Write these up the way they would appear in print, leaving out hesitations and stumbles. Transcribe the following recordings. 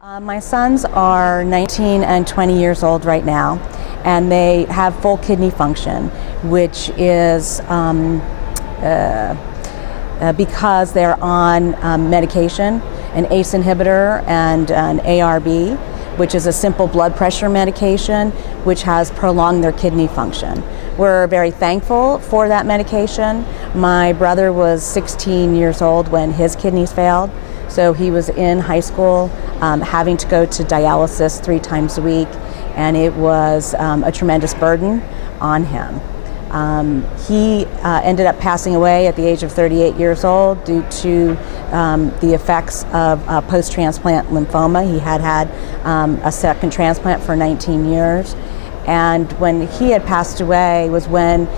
My sons are 19 and 20 years old right now, and they have full kidney function, which is because they're on medication, an ACE inhibitor and an ARB, which is a simple blood pressure medication, which has prolonged their kidney function. We're very thankful for that medication. My brother was 16 years old when his kidneys failed, so he was in high school having to go to dialysis 3 times a week, and it was a tremendous burden on him. He ended up passing away at the age of 38 years old due to the effects of post-transplant lymphoma. He had had a second transplant for 19 years. And when he had passed away was when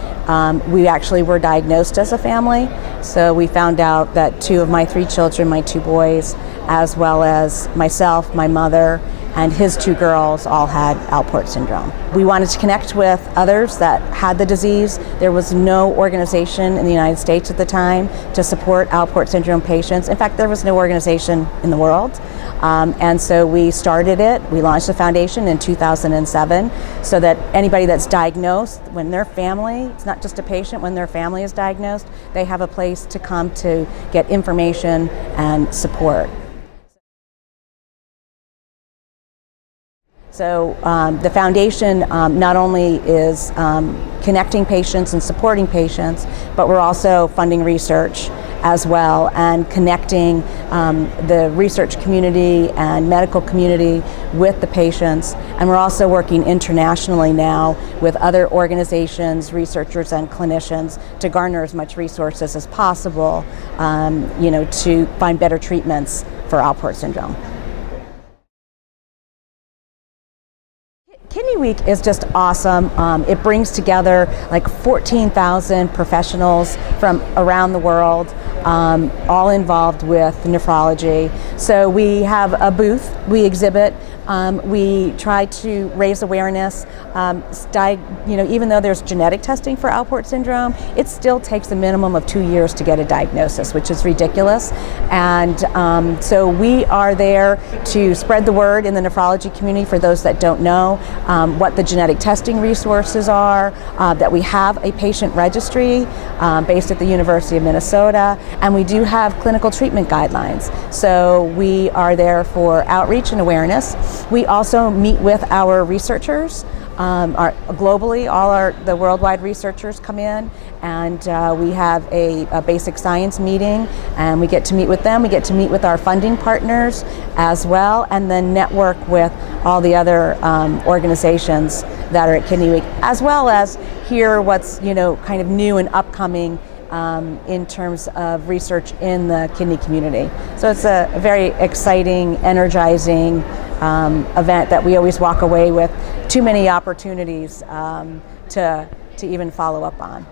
we actually were diagnosed as a family. So we found out that 2 of my 3 children, my 2 boys, as well as myself, my mother, and his 2 girls all had Alport syndrome. We wanted to connect with others that had the disease. There was no organization in the United States at the time to support Alport syndrome patients. In fact, there was no organization in the world. And so we started it. We launched the foundation in 2007 so that anybody that's diagnosed, when their family, it's not just a patient, when their family is diagnosed, they have a place to come to get information and support. So the foundation not only is connecting patients and supporting patients, but we're also funding research as well and connecting the research community and medical community with the patients. And we're also working internationally now with other organizations, researchers, and clinicians to garner as much resources as possible, to find better treatments for Alport syndrome. Kidney Week is just awesome. It brings together like 14,000 professionals from around the world, all involved with nephrology. So we have a booth, we exhibit, we try to raise awareness. Even though there's genetic testing for Alport syndrome, it still takes a minimum of 2 years to get a diagnosis, which is ridiculous. And so we are there to spread the word in the nephrology community for those that don't know what the genetic testing resources are, that we have a patient registry based at the University of Minnesota, and we do have clinical treatment guidelines. So we are there for outreach and awareness. We also meet with our researchers. Globally, all the worldwide researchers come in, and we have a basic science meeting, and we get to meet with them. We get to meet with our funding partners as well, and then network with all the other organizations that are at Kidney Week, as well as hear what's kind of new and upcoming in terms of research in the kidney community. So it's a very exciting, energizing event that we always walk away with too many opportunities to even follow up on.